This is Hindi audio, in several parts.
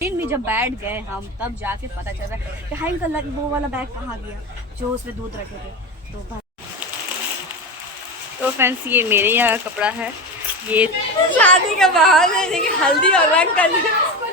ट्रेन में जब बैठ गए हम तब जाके पता चल रहा है कि हाई का वो वाला बैग कहाँ गया जो उसमें दूध रखे थे। तो फ्रेंड्स ये मेरे यहाँ का कपड़ा है, ये शादी के बहाने देखिए हल्दी और रंग का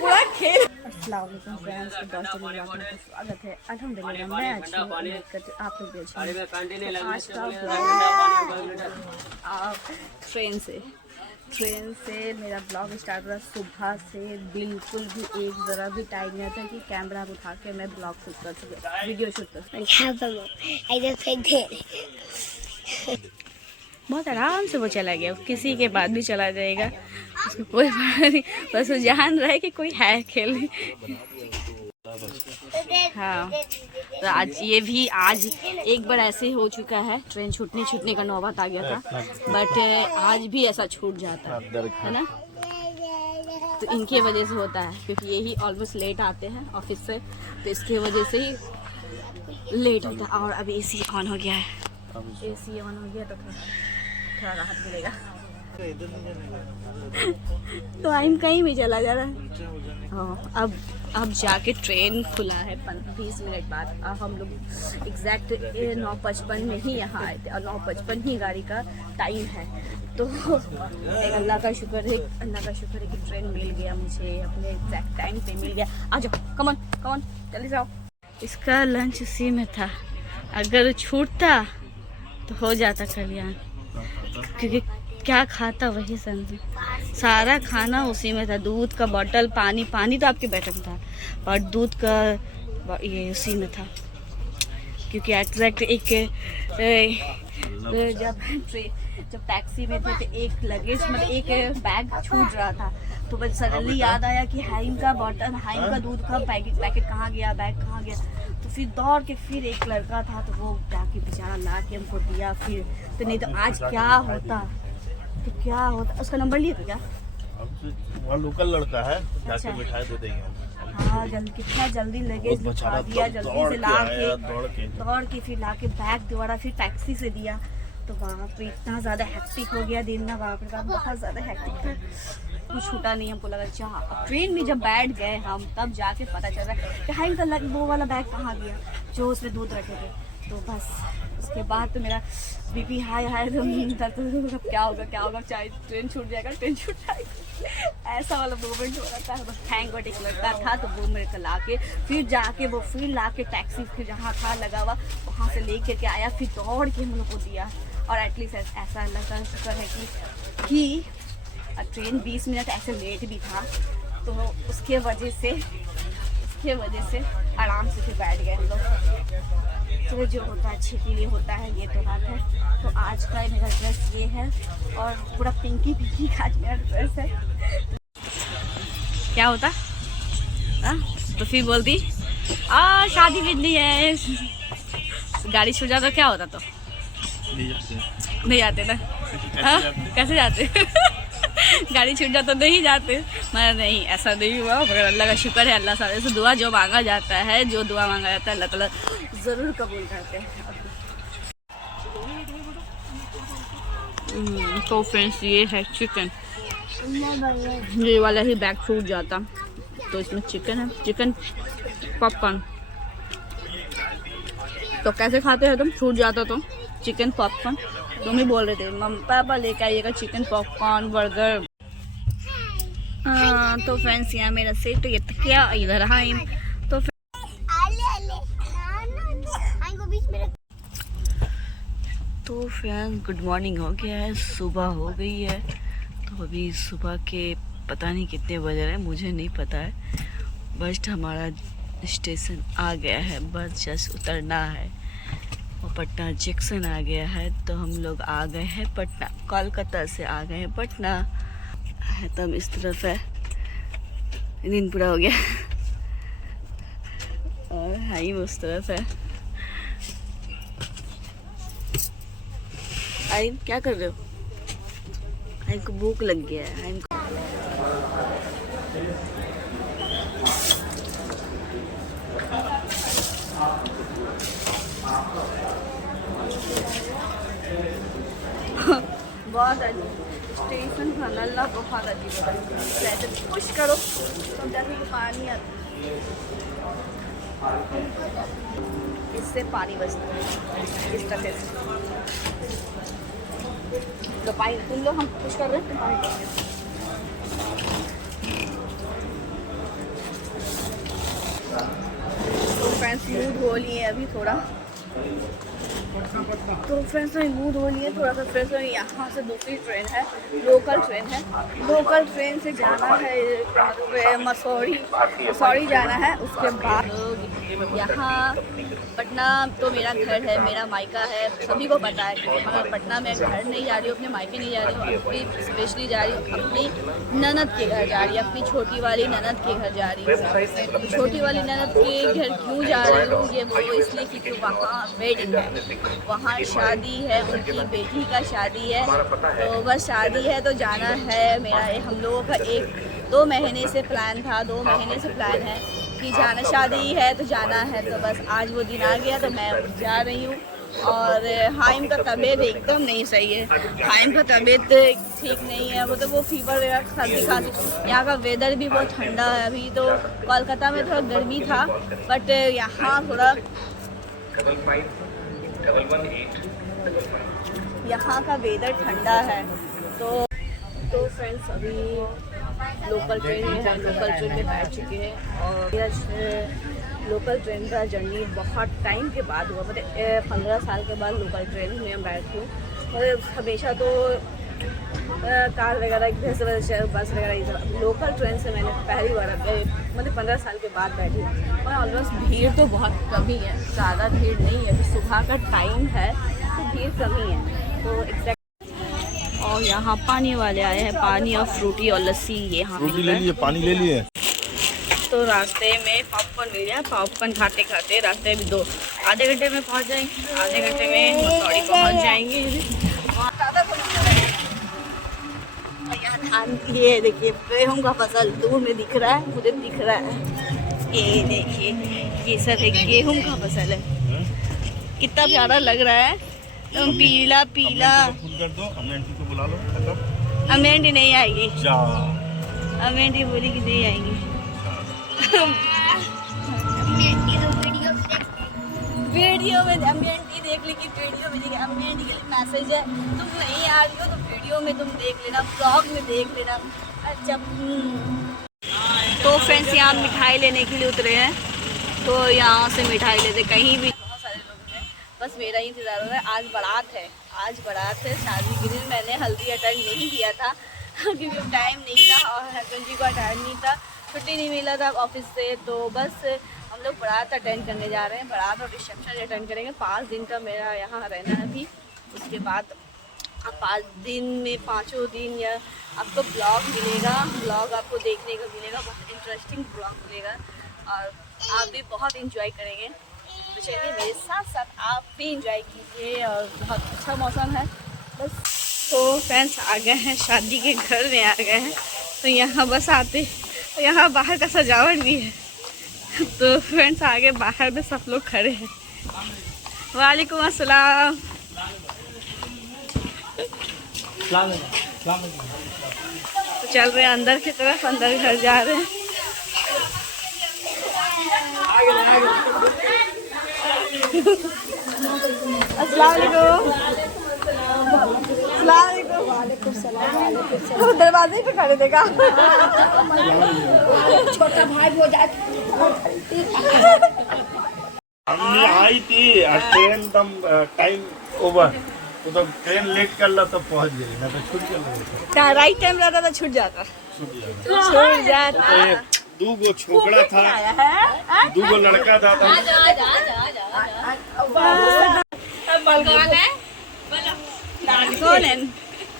पूरा खेल। अस्सलाम वालेकुम फ्रेंड्स, तो दोस्तों मेरे ब्लॉग में स्वागत है। अल्हम्दुलिल्लाह मैं अच्छी हूँ, उम्मीद करती हूँ आप लोग भी अच्छे हैं। आज का ब्लॉग ट्रेन से मेरा ब्लॉग स्टार्ट हुआ सुबह से। बिल्कुल भी एक ज़रा भी टाइम नहीं था कि कैमरा उठा के मैं ब्लॉग शूट कर सकूँ, वीडियो शूट कर सकूँ। बहुत आराम से वो चला गया, किसी के बाद भी चला जाएगा, उसको कोई पता नहीं, बस वो जान रहा है कि कोई है खेलने। हाँ तो आज ये भी आज एक बार ऐसे हो चुका है, ट्रेन छूटने का नौबत आ गया था, बट आज भी ऐसा छूट जाता है ना। तो इनके वजह से होता है क्योंकि यही ऑलमोस्ट लेट आते हैं ऑफिस से, तो इसके वजह से ही लेट होता है। और अभी एसी ऑन हो गया है, एसी ऑन हो गया तो थोड़ा राहत मिलेगा। तो आइम कहीं भी चला जा रहा है। हाँ अब जाके ट्रेन खुला है 20 मिनट बाद। हम लोग एग्जैक्ट 9:55 में ही यहाँ आए थे और 9:55 ही गाड़ी का टाइम है। तो अल्लाह का शुक्र है कि ट्रेन मिल गया मुझे, अपने एग्जैक्ट टाइम पे मिल गया। आ जाओ, कमन चले जाओ। इसका लंच उसी में था, अगर छूटता तो हो जाता कल्याण, क्योंकि क्या खाता वही समझे। सारा खाना उसी में था, दूध का बोतल, पानी तो आपके बैठक था, और दूध का ये उसी में था। क्योंकि एग्जैक्ट जब टैक्सी में थे तो एक लगेज मतलब एक बैग छूट रहा था, तो बस सडनली याद आया कि हाइम का बोतल, हाइम का दूध का पैकेट कहाँ गया, बैग कहाँ गया। तो फिर दौड़ के फिर एक लड़का था तो वो जाके बेचारा ला के हमको दिया। फिर तो नहीं तो आज क्या होता उसका नंबर लिया था क्या? वहाँ लोकल लड़का है, अच्छा। जाके मिठाई दे देंगे। हाँ कितना जल्दी लगेज दिखा दिया, जल्दी से दौड़ के फिर ला के बैग दोबारा फिर टैक्सी से दिया। तो वहाँ पे इतना ज़्यादा हेक्टिक हो गया दिन ना, वहाँ पे बहुत ज़्यादा हेक्टिक था, कुछ छूटा नहीं। हमको लगा अच्छा। अब ट्रेन में जब बैठ गए हम तब जाके पता चल रहा है कि हाई का वो वाला बैग कहाँ गया जो उसमें दूध रखे थे। तो बस उसके बाद तो मेरा बीपी हाई तो क्या होगा, चाहे ट्रेन छूट जाएगा ऐसा वाला मोमेंट हो रहा था। बस थैंक गॉड एक लड़का था तो वो मेरे को ला के फिर ला के टैक्सी फिर जहाँ था लगा हुआ वहाँ से लेके के आया, फिर दौड़ के हम लोग को दिया। और एटलीस्ट ऐसा अल्लाह का शुक्र है कि ट्रेन 20 मिनट ऐसे लेट भी था, तो उसके वजह से आराम से फिर बैठ गए हम लोग। चलो जो होता है अच्छे के लिए होता है, ये तो बात है। तो आज का मेरा ड्रेस ये है और पूरा पिंकी आज मेरा ड्रेस है। क्या होता तो फिर बोलती शादी बिजली है, गाड़ी छूट जाता तो क्या होता? तो नहीं जाते ना। कैसे जाते? गाड़ी छूट जाता तो नहीं जाते। मैं नहीं, ऐसा नहीं हुआ, मगर अल्लाह का शुक्र है। अल्लाह से दुआ जो मांगा जाता है, जो दुआ मांगा जाता है अल्लाह ताला ज़रूर कबूल करते हैं। तो फ्रेंड्स ये है चिकन, ये वाला ही बैग छूट जाता तो इसमें चिकन है, चिकन पॉपकॉर्न। तो कैसे खाते हैं तुम? छूट जाता तो चिकन पॉपकॉर्न, तुम ही बोल रहे थे पापा लेकर आइएगा चिकन पॉपकॉर्न बर्गर। तो फ्रेंड्स यहाँ मेरा सेट ये क्या इधर हाइम। तो फ्रेंड्स गुड मॉर्निंग हो गया है, सुबह हो गई है। तो अभी सुबह के पता नहीं कितने बज रहे हैं, मुझे नहीं पता है। बस हमारा स्टेशन आ गया है, बस जस्ट उतरना है। पटना जंक्शन आ गया है, तो हम लोग आ गए हैं पटना। कोलकाता से आ गए हैं पटना है, तो हम इस तरफ है। दिन पूरा हो गया और हाई उस तरफ है। आई क्या कर रहे हो? आई को भूख लग गया है। बहुत स्टेशन का नल्ला बहुत अजीब होता है, ऐसे पुश करो तो जैसे कि पानी आता है, इससे पानी बचता है इस तरह से। तो पानी तुम लोग हम पुश कर रहे हैं, तुम पानी डालो। तो फ्रेंड्स मूड हो लिए अभी थोड़ा, तो फ्रेंड्स में मूड हो लिए थोड़ा सा फ्रेश हो। यहाँ से दूसरी ट्रेन है, लोकल ट्रेन है, लोकल ट्रेन से जाना है मसूरी जाना है। उसके बाद यहाँ पटना तो मेरा घर है, मेरा मायका है, सभी को पता है, मगर पटना में घर नहीं जा रही हूँ, अपने मायके नहीं जा रही हूँ, अपनी स्पेशली जा रही हूँ अपनी ननद के घर जा रही हूँ, अपनी छोटी वाली ननद के घर जा रही हूँ। तो छोटी वाली ननद के घर क्यों जा रही हूँ, ये वो इसलिए क्योंकि वहाँ वेडिंग है, वहाँ शादी है, उनकी बेटी का शादी है, तो बस शादी है तो जाना है। मेरा हम लोगों का 1-2 महीने से प्लान था, 2 महीने से प्लान है कि जाना, शादी है तो जाना है। तो बस आज वो दिन आ गया तो मैं जा रही हूँ। और हाइम का तबीयत एकदम नहीं सही है, हाइम का तबीयत ठीक नहीं है, वो तो वो फीवर वगैरह सर्दी खांसी। यहाँ का वेदर भी बहुत ठंडा है, अभी तो कोलकाता में थोड़ा गर्मी था बट यहाँ थोड़ा यहाँ का वेदर ठंडा है। तो फ्रेंड्स अभी लोकल ट्रेन में है, लोकल ट्रेन में बैठ चुके हैं और मेरा लोकल ट्रेन का जर्नी बहुत टाइम के बाद हुआ, मतलब 15 साल के बाद लोकल ट्रेन में बैठी हूँ। और हमेशा तो कार वगैरह बस वगैरह, लोकल ट्रेन से मैंने पहली बार मतलब 15 साल के बाद बैठी हूँ। और ऑलमोस्ट भीड़ तो बहुत कम ही है, ज़्यादा भीड़ नहीं है, अभी सुबह का टाइम है तो भीड़ कम ही है। तो एग्जैक्ट और यहाँ पानी वाले आए हैं, पानी और फ्रूटी और लस्सी यहाँ रोटी ले लिए, पानी ले लिए। तो रास्ते में पॉपकॉर्न मिल गया, पॉपकॉर्न खाते खाते रास्ते में आधे घंटे में पहुँच जाएंगे, आधे घंटे में मसूरी पहुँच जाएंगे। यहाँ धान, ये देखिए गेहूँ का फसल दूर में दिख रहा है, मुझे दिख रहा है, ये देखिए ये सब एक गेहूँ का फसल है, कितना प्यारा लग रहा है, एकदम पीला पीला। कर दो, अमेंटी को बुला लो, खत्म। अमेंटी नहीं आएगी, जा अमेंटी बोली कि नहीं आएगी। वीडियो में अमेंटी देख ली कि वीडियो में देखिए, अमेंटी के लिए मैसेज है, तुम नहीं आ रही हो तो वीडियो में तुम देख लेना, ब्लॉग में देख लेना। अच्छा तो फ्रेंड्स यहाँ मिठाई लेने के लिए उतरे हैं, तो यहाँ से मिठाई लेते, कहीं भी बहुत सारे लोग हैं, बस मेरा ही इंतज़ार हो रहा है। आज बारात है, शादी के दिन मैंने हल्दी अटेंड नहीं किया था क्योंकि टाइम नहीं था और हस्बैंड जी को अटेंड नहीं था, छुट्टी नहीं मिला था ऑफिस से, तो बस हम लोग बारात अटेंड करने जा रहे हैं, बारात और रिसेप्शन अटेंड करेंगे। 5 दिन का मेरा यहाँ रहना है अभी, उसके बाद 5 दिन में 5 दिन या आपको ब्लॉग मिलेगा, ब्लॉग आपको देखने को मिलेगा, बहुत इंटरेस्टिंग ब्लॉग मिलेगा और आप भी बहुत इंजॉय करेंगे। तो चलिए मेरे साथ साथ आप भी इंजॉय कीजिए और बहुत अच्छा मौसम है बस। तो फ्रेंड्स आ गए हैं, शादी के घर में आ गए हैं, तो यहाँ बस आते, यहाँ बाहर का सजावट भी है, तो फ्रेंड्स आगे बाहर में सब लोग खड़े हैं। वालेकुम अस्सलाम। तो चल रहे हैं अंदर की तरफ, अंदर घर जा रहे हैं। अस्सलाम वालेकुम। दरवाजे पे खड़े थे का छोटा भाई हो जाए। हमने आई थी ट्रेन तम टाइम ओवर, तो तब ट्रेन लेट कर ला तब पहुंच गई, ना तो छूट गया। राइट टाइम रहता तो छूट जाता। दो गो छोकरा था, 2 गो लड़का था।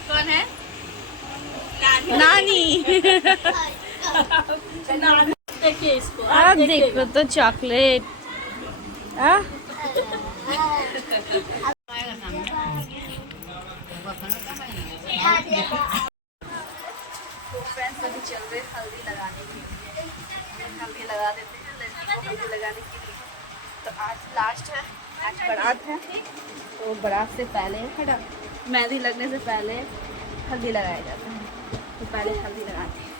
कौन है? नानी। देखिए इसको, आप देखो तो चॉकलेट। तो फ्रेंड्स अभी चल रहे हल्दी लगाने के लिए, हल्दी लगा देते हैं लड़की को, हल्दी लगाने के लिए। तो आज लास्ट है, आज बारात है, तो बारात से पहले मेहंदी लगने से पहले हल्दी लगाया जाता है। तो पहले हल्दी लगाते हैं।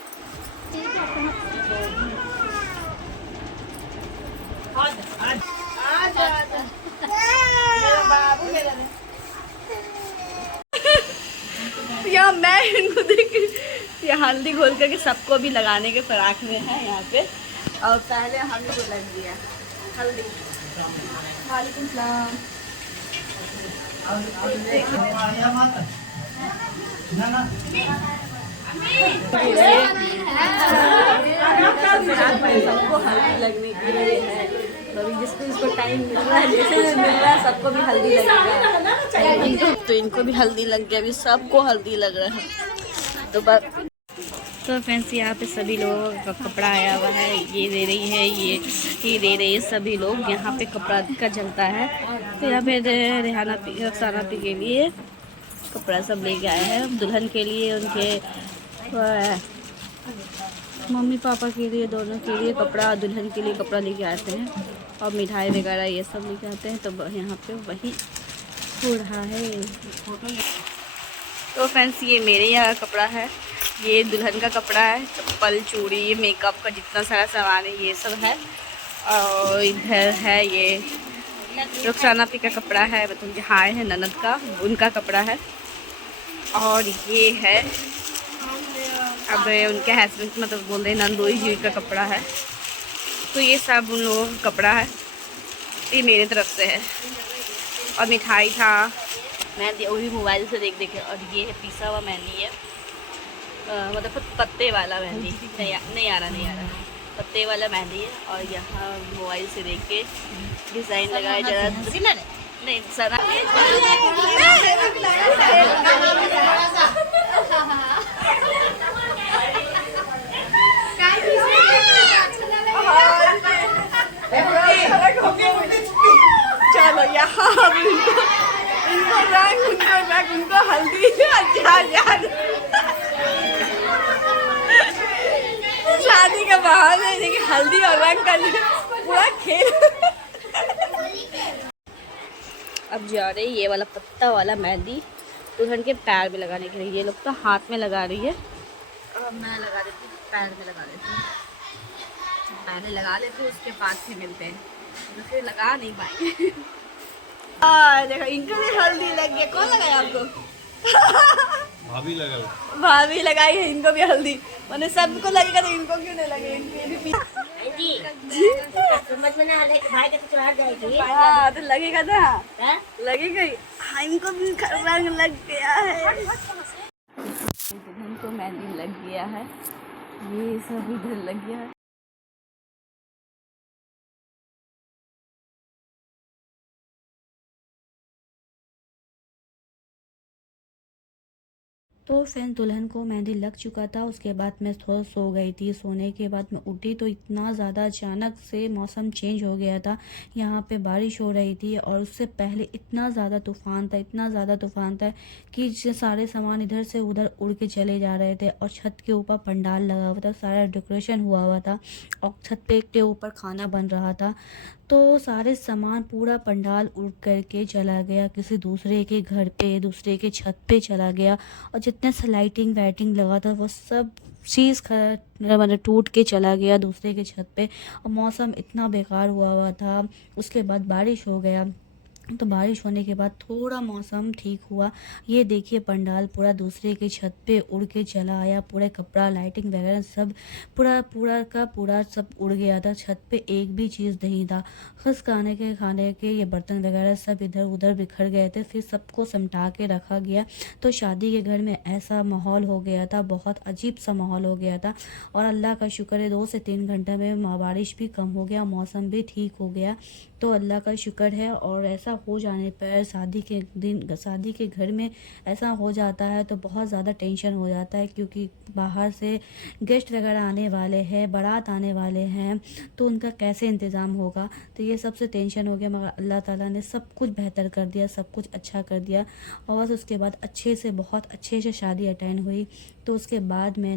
यहाँ मैं इनको देख ये हल्दी घोल करके सबको भी लगाने के फराक में है यहाँ पे। और पहले हम लोग लग दिया हल्दी। वालेकुम सलाम। सबको हल्दी लगने के लिए है। तो अभी जिसको टाइम मिल रहा है, जैसे मिल रहा है, सबको भी हल्दी लगेगा। तो इनको भी हल्दी लग गया, अभी सबको हल्दी लग रहा है। तो फ्रेंड्स यहाँ पे सभी लोगों का कपड़ा आया हुआ है। ये दे रही है, ये दे रही है। सभी लोग यहाँ पे कपड़ा का चलता है। तो यहाँ पे रेहाना रक्साना पी के लिए कपड़ा सब लेके आए हैं। दुल्हन के लिए, उनके मम्मी पापा के लिए, दोनों के लिए कपड़ा, दुल्हन के लिए कपड़ा लेके आते हैं। और मिठाई वगैरह ये सब लेके आते हैं। तो यहाँ पे वही हो रहा है। तो फ्रेंड्स ये मेरे यहाँ का कपड़ा है, ये दुल्हन का कपड़ा है। चप्पल, चूड़ी, मेकअप का जितना सारा सामान है ये सब है। और इधर है ये रुखसाना पी का कपड़ा है, मतलब यहाँ है ननद का, उनका कपड़ा है। और ये है अब उनके हस्बैंड, मतलब बोल रहे नंदोई जी का कपड़ा है। तो ये सब उन लोगों का कपड़ा है, ये मेरे तरफ से है। और मिठाई था, मेहंदी वो भी मोबाइल से देख के। और ये है पिसा हुआ मेहंदी है, मतलब पत्ते वाला मेहंदी। नहीं आ रहा पत्ते वाला मेहंदी है। और यहाँ मोबाइल से देख के डिज़ाइन लगाया जरा नहीं सना चलो यहाँ इनको रंग, उनको हल्दी। शादी का बहाना है कि हल्दी और रंग का पूरा खेल। अब जा रही ये वाला पत्ता वाला मेहंदी दुल्हन के पैर में लगाने के लिए। ये लोग तो हाथ में लगा रही है और मैं लगा देती हूँ पैर में, लगा देती हूँ। पहले लगा लेते हैं, उसके बाद फिर मिलते हैं। तो फिर लगा नहीं पाएंगे। देखो इनको भी हल्दी लग गई। कौन लगाया आपको? भाभी लगाई है इनको भी हल्दी। मैंने सबको लगेगा तो इनको क्यों नहीं लगे? हाँ तो लगेगा ना, लगेगा ही। हाँ इनको भी रंग लग गया है, इनको मेहंदी लग गया है, ये सब इधर लग गया है। तो फ्रेंड्स दुल्हन को मेहंदी लग चुका था। उसके बाद मैं थोड़ा सो गई थी। सोने के बाद मैं उठी तो इतना ज़्यादा अचानक से मौसम चेंज हो गया था। यहाँ पे बारिश हो रही थी और उससे पहले इतना ज़्यादा तूफ़ान था कि सारे सामान इधर से उधर उड़ के चले जा रहे थे। और छत के ऊपर पंडाल लगा हुआ था, सारा डेकोरेशन हुआ था और छत के ऊपर खाना बन रहा था। तो सारे सामान, पूरा पंडाल उड़ करके चला गया किसी दूसरे के घर पे, दूसरे के छत पे चला गया। और जितने से लाइटिंग वाइटिंग लगा था वो सब चीज़ मतलब टूट के चला गया दूसरे के छत पे। और मौसम इतना बेकार हुआ था। उसके बाद बारिश हो गया। तो बारिश होने के बाद थोड़ा मौसम ठीक हुआ। ये देखिए पंडाल पूरा दूसरे के छत पे उड़ के चला आया। पूरे कपड़ा, लाइटिंग वगैरह सब पूरा सब उड़ गया था। छत पे एक भी चीज़ नहीं था। खस खाने के ये बर्तन वगैरह सब इधर उधर बिखर गए थे। फिर सबको समटा के रखा गया। तो शादी के घर में ऐसा माहौल हो गया था, बहुत अजीब सा माहौल हो गया था। और अल्लाह का शुक्र है 2 से 3 घंटे में बारिश भी कम हो गया, मौसम भी ठीक हो गया। तो अल्लाह का शुक्र है। और ऐसा हो जाने पर शादी के घर में ऐसा हो जाता है तो बहुत ज़्यादा टेंशन हो जाता है, क्योंकि बाहर से गेस्ट वगैरह आने वाले हैं, बारात आने वाले हैं, तो उनका कैसे इंतज़ाम होगा। तो ये सबसे टेंशन हो गया। मगर अल्लाह ताला ने सब कुछ बेहतर कर दिया, सब कुछ अच्छा कर दिया। और बस उसके बाद बहुत अच्छे से शादी अटेंड हुई। तो उसके बाद मैं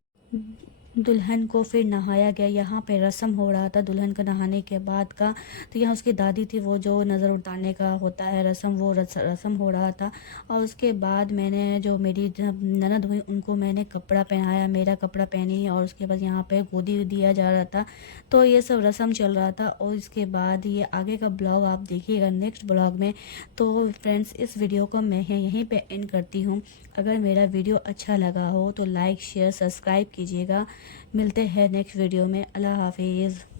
दुल्हन को फिर नहाया गया। यहाँ पे रस्म हो रहा था दुल्हन को नहाने के बाद का। तो यहाँ उसकी दादी थी, वो जो नज़र उतारने का होता है रस्म, वो रस्म हो रहा था। और उसके बाद मैंने जो मेरी ननद हुई उनको मैंने कपड़ा पहनाया, मेरा कपड़ा पहनी, और उसके बाद यहाँ पे गोदी दिया जा रहा था। तो ये सब रस्म चल रहा था। और इसके बाद ये आगे का ब्लॉग आप देखिएगा नेक्स्ट ब्लॉग में। तो फ्रेंड्स, इस वीडियो को मैं यहीं पे एंड करती हूँ। अगर मेरा वीडियो अच्छा लगा हो तो लाइक शेयर सब्सक्राइब कीजिएगा। मिलते हैं नेक्स्ट वीडियो में। अल्लाह हाफिज़।